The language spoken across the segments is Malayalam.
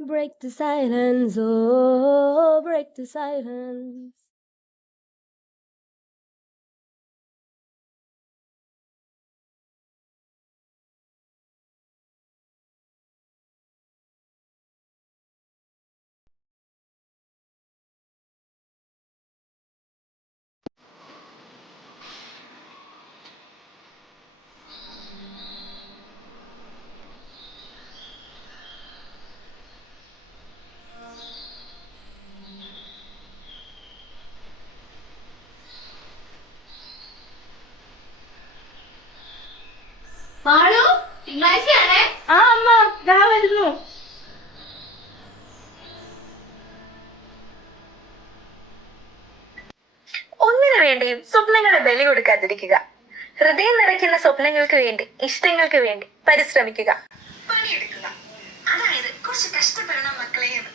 Break the silence, oh, break the silence. Malu തിങ്കളാഴ്ചയാണേ. ആ അമ്മ ദാ വരുന്നു. ഒന്നിനു വേണ്ടിയും സ്വപ്നങ്ങളെ ബലി കൊടുക്കാതിരിക്കുക. ഹൃദയം നിറയ്ക്കുന്ന സ്വപ്നങ്ങൾക്ക് വേണ്ടി, ഇഷ്ടങ്ങൾക്ക് വേണ്ടി പരിശ്രമിക്കുക, പണിയെടുക്കുക. അതായത് കുറച്ച് കഷ്ടപ്പെടണം മക്കളെ എന്ന്.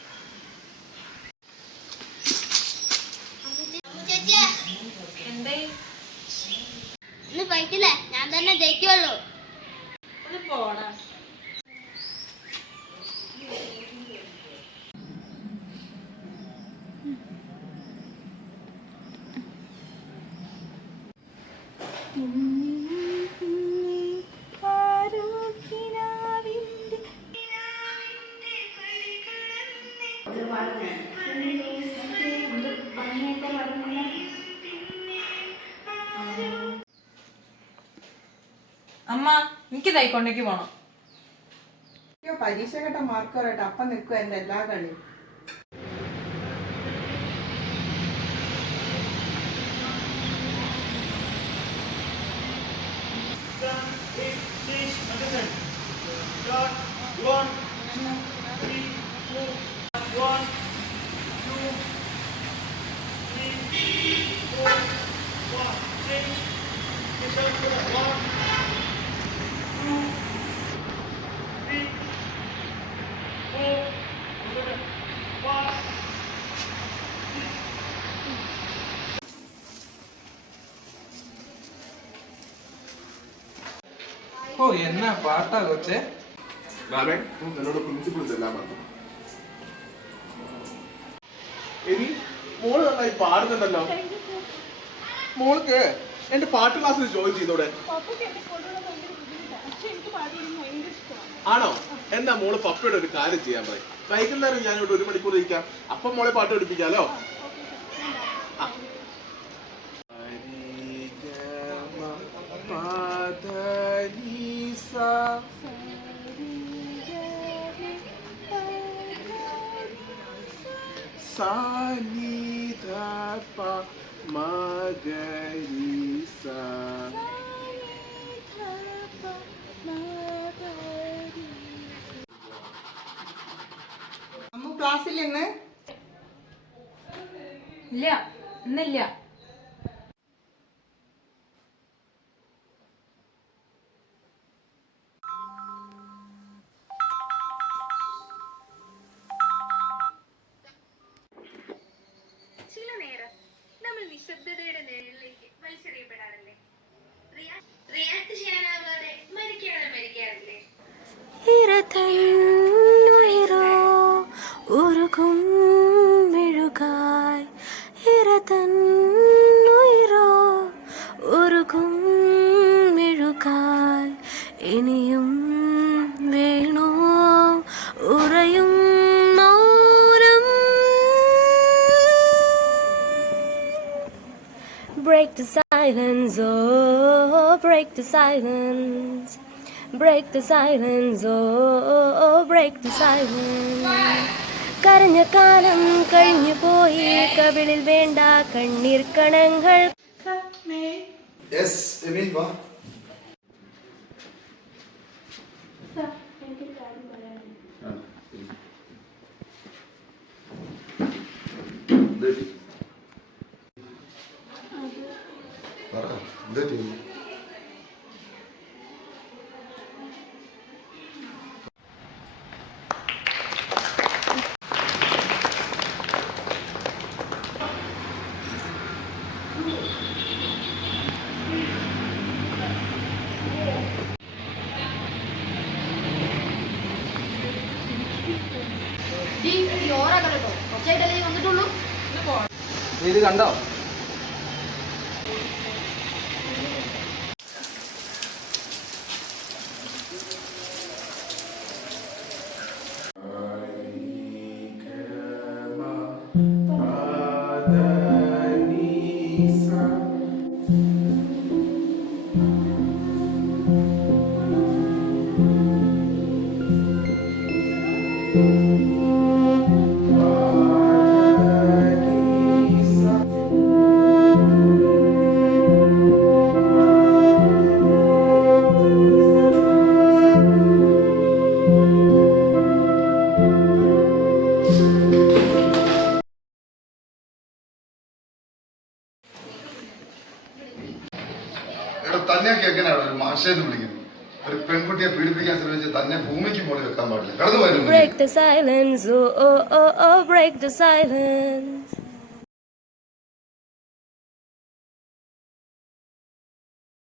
ഇന്ന് ഫൈറ്റില്ലേ ഞാൻ തന്നെ ജയിക്കുള്ളൂ. അമ്മ എനിക്ക് തൈക്കൊണ്ടേക്ക് പോണം. പരീക്ഷ കേട്ട മാർക്ക് പറയട്ടെ, അപ്പം നിൽക്കും എന്റെ എല്ലാ കളിയും. ഓ എന്നാ പാട്ടാ കൊച്ചേ. എന്നോട് പ്രിൻസിപ്പിൾ ചെല്ലാൻ പറഞ്ഞു. ഇനി മോള് നന്നായി പാടുന്നുണ്ടല്ലോ. മോൾക്ക് എന്റെ പാട്ട് ക്ലാസ്സിൽ ജോയിൻ ചെയ്തോടെ. ആണോ? എന്നാ മോള് പപ്പയുടെ ഒരു കാര്യം ചെയ്യാൻ പറയും. വൈകുന്നേരം ഞാനിവിടെ 1 മണിക്കൂർ ഇരിക്കാം. അപ്പം മോളെ പാട്ട് പഠിപ്പിക്കാലോ. അമ്മ ക്ലാസ്സിൽ ഇന്ന് ഇല്ല, ഇന്നില്ല. ചില നേരം നമ്മൾ നിശബ്ദതയുടെ നിഴലിലേക്ക് വലിച്ചെറിയപ്പെടാറില്ലേ? റിയാക്ട് ചെയ്യാനാവാതെ മരിക്കാറില്ലേ? ഇരതന്നുയിരോ ഉരുകും മെഴുകായി, ഇരതന്നുയിരോ ഉരുകും മെഴുകായി, ഇനിയും വേണോ ഉറയും മൗനം. Break the silence, oh, break the silence. Break the silence, oh, break the silence. കരഞ്ഞ കാലം കഴിഞ്ഞു പോയി, കവിളിൽ വേണ്ട കണ്ണീർ കണങ്ങൾ. കേട്ടോ കുറച്ചായിട്ടല്ലേ ഈ വന്നിട്ടുള്ളൂ. നീ ഇത് കണ്ടോ? എടാ തന്നെയൊക്കെ എങ്ങനെയാണ് ഒരു മാഷേന്ന് വിളിക്കുന്നത്? ഒരു പെൺകുട്ടിയെ പീഡിപ്പിക്കാൻ ശ്രമിച്ച് തന്നെ ഭൂമിക്ക് മുകളിൽ വെക്കാൻ പാടില്ല. കടന്നു പോയാലും Break the silence, oh, oh, oh, oh, break the silence.